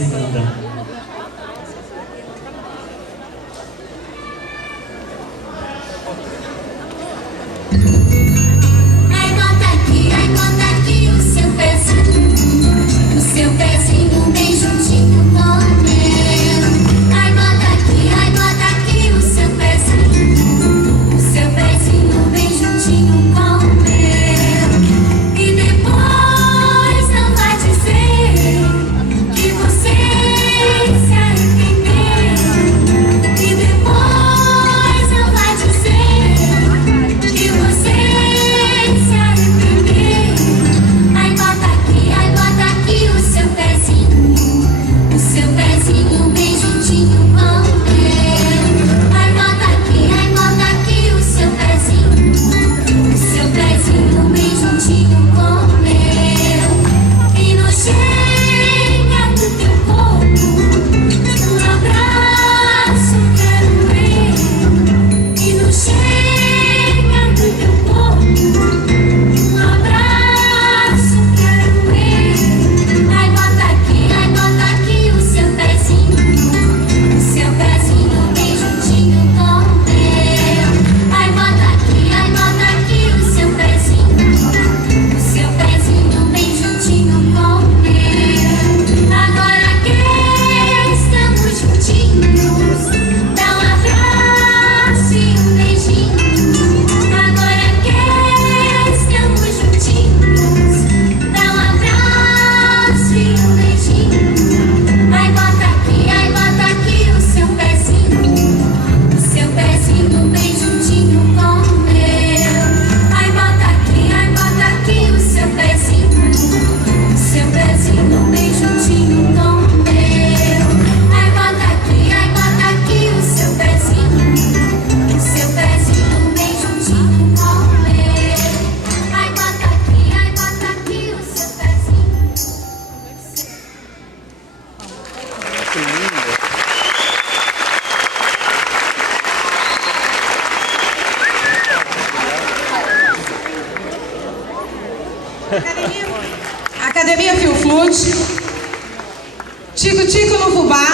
Segunda. Ai, bota aqui o seu pezinho bem juntinho com o meu. Ai, bota aqui o seu pezinho bem juntinho com o meu. E depois não vai dizer que você se arrependeu. E depois não vai dizer que você se arrependeu. Ai, bota aqui o seu pezinho bem juntinho com o meu. Ai, bota aqui o seu pezinho bem juntinho com o meu. E no chega do teu corpo, um abraço quero eu. E no chega do teu corpo, um abraço quero eu. Ai, bota aqui o seu pezinho bem juntinho com o meu. Ai, bota aqui o seu pezinho bem juntinho com o meu. Agora que estamos juntinhos, dá um abraço e um beijinho. Agora que estamos juntinhos, dá um abraço e um beijinho. Ai, bota aqui o seu pezinho bem juntinho com o meu. Ai, bota aqui o seu pezinho bem juntinho com o meu. Ai, bota aqui o seu pezinho bem juntinho com o meu. Ai, bota aqui o seu pezinho. Academia Fio Flute, Tico Tico no Fubá.